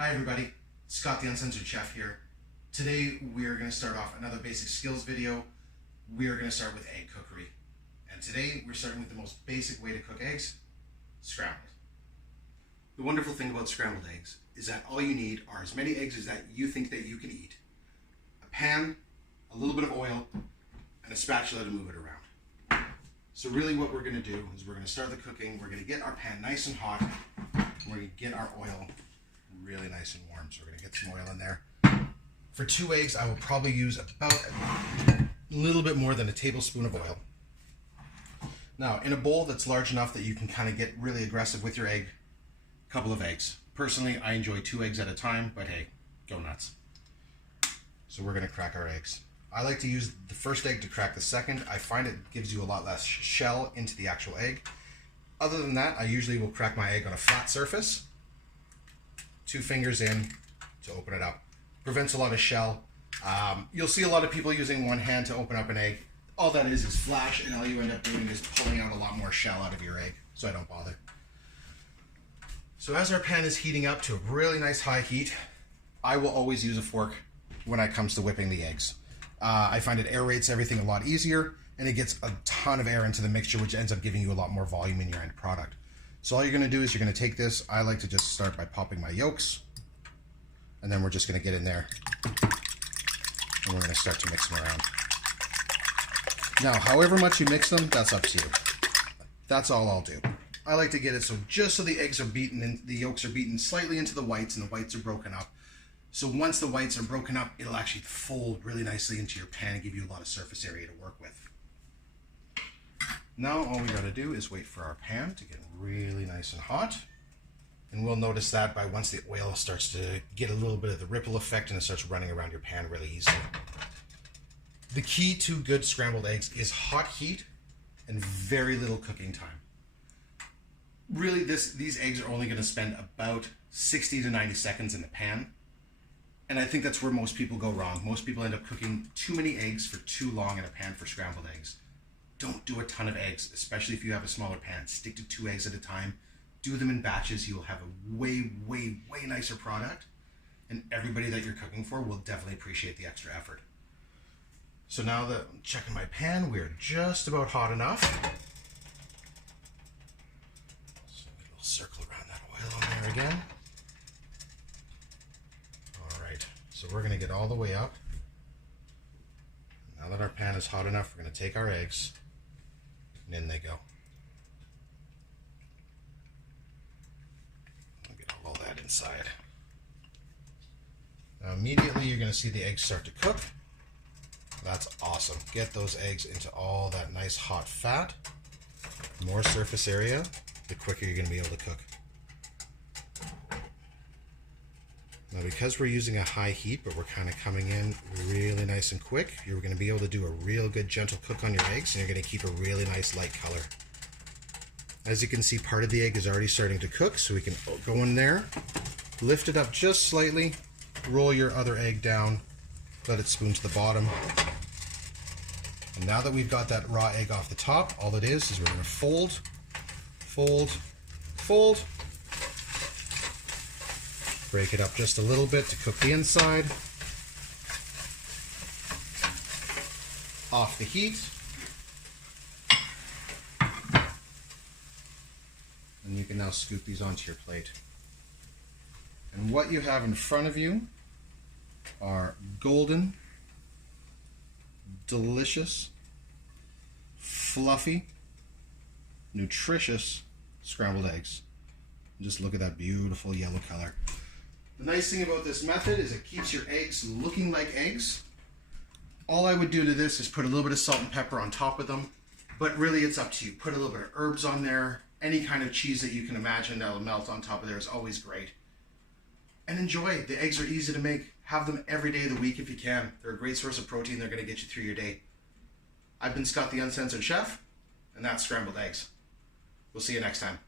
Hi everybody, Scott the Uncensored Chef here. Today we are going to start off another basic skills video. We are going to start with egg cookery. And today we're starting with the most basic way to cook eggs, scrambled. The wonderful thing about scrambled eggs is that all you need are as many eggs as that you think that you can eat. A pan, a little bit of oil, and a spatula to move it around. So really what we're going to do is we're going to start the cooking. We're going to get our pan nice and hot. And we're going to get our oil really nice and warm. So we're going to get some oil in there. For 2 eggs, I will probably use about a little bit more than a tablespoon of oil. Now, in a bowl that's large enough that you can kind of get really aggressive with your egg, a couple of eggs. Personally, I enjoy 2 eggs at a time, but hey, go nuts. So we're going to crack our eggs. I like to use the first egg to crack the second. I find it gives you a lot less shell into the actual egg. Other than that, I usually will crack my egg on a flat surface. 2 fingers in to open it up. Prevents a lot of shell. You'll see a lot of people using one hand to open up an egg. All that is flash, and all you end up doing is pulling out a lot more shell out of your egg, so I don't bother. So as our pan is heating up to a really nice high heat, I will always use a fork when it comes to whipping the eggs. I find it aerates everything a lot easier, and it gets a ton of air into the mixture, which ends up giving you a lot more volume in your end product. So all you're going to do is you're going to take this. I like to just start by popping my yolks, and then we're just going to get in there, and we're going to start to mix them around. Now, however much you mix them, that's up to you. That's all I'll do. I like to get it so just so the eggs are beaten and the yolks are beaten slightly into the whites, and the whites are broken up. So once the whites are broken up, it'll actually fold really nicely into your pan and give you a lot of surface area to work with. Now all we got to do is wait for our pan to get really nice and hot. And we'll notice that by once the oil starts to get a little bit of the ripple effect and it starts running around your pan really easily. The key to good scrambled eggs is hot heat and very little cooking time. Really, these eggs are only going to spend about 60 to 90 seconds in the pan. And I think that's where most people go wrong. Most people end up cooking too many eggs for too long in a pan for scrambled eggs. Don't do a ton of eggs, especially if you have a smaller pan. Stick to 2 eggs at a time. Do them in batches. You'll have a way, way, way nicer product. And everybody that you're cooking for will definitely appreciate the extra effort. So now that I'm checking my pan, we're just about hot enough. So a little circle around that oil on there again. All right, so we're going to get all the way up. Now that our pan is hot enough, we're going to take our eggs, and in they go. I'll get all that inside. Now immediately you're going to see the eggs start to cook. That's awesome. Get those eggs into all that nice hot fat. The more surface area, the quicker you're going to be able to cook. Now because we're using a high heat, but we're kind of coming in really nice and quick, you're going to be able to do a real good gentle cook on your eggs, and you're going to keep a really nice light color. As you can see, part of the egg is already starting to cook, so we can go in there, lift it up just slightly, roll your other egg down, let it spoon to the bottom. And now that we've got that raw egg off the top, all it is we're going to fold, fold, fold, break it up just a little bit to cook the inside, off the heat, and you can now scoop these onto your plate. And what you have in front of you are golden, delicious, fluffy, nutritious scrambled eggs. Just look at that beautiful yellow color. The nice thing about this method is it keeps your eggs looking like eggs. All I would do to this is put a little bit of salt and pepper on top of them, but really it's up to you. Put a little bit of herbs on there. Any kind of cheese that you can imagine that'll melt on top of there is always great. And enjoy. The eggs are easy to make. Have them every day of the week if you can. They're a great source of protein. They're going to get you through your day. I've been Scott the Uncensored Chef, and that's Scrambled Eggs. We'll see you next time.